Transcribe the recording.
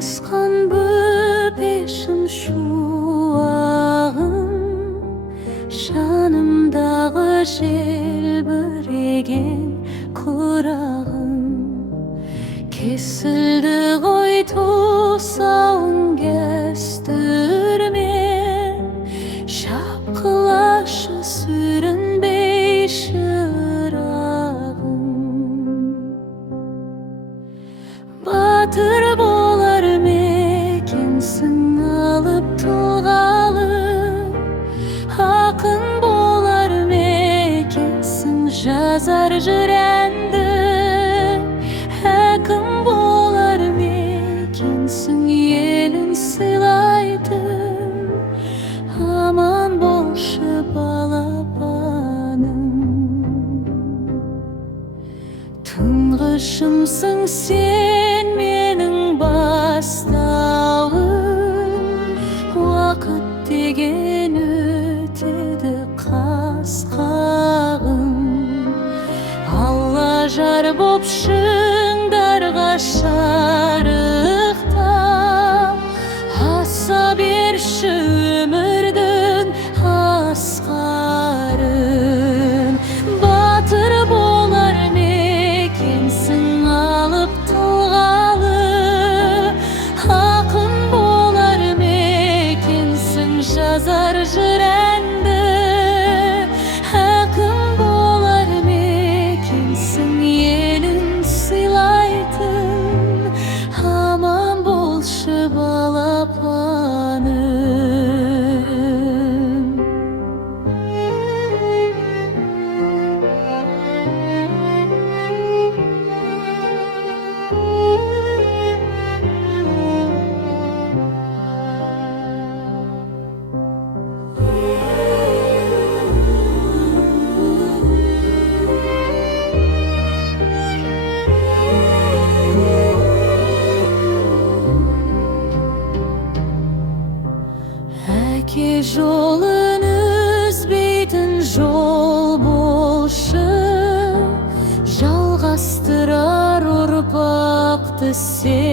басқан бөпешім шуағын, жанымдағы желбіреген құрағым. Кесілді ғой тұсауын кестірмен, шапқылашы сүрінбей шырағым. Батыр болар мекенсің алып тұлғалы, ақын болар мекенсің жазар жыр әнді. Әкім болар мекенсің елін сыйлайтын, аман болшы балапаным. Тұңғышымсың сен менің бастауым, уақыт деген өтеді қас-қағым. Алла жар боп шыңдарға шарықтап, аса берші өмірдің асқарын. Батыр болар мекенсің алып тұлғалы, ақын болар мекенсің жазар жыр әнді. Әкім болар мекенсің елін сыйлайтын, аман болшы балапаным. Әке жолын үзбейтін жол болшы, жалғастырар ұрпақты сен.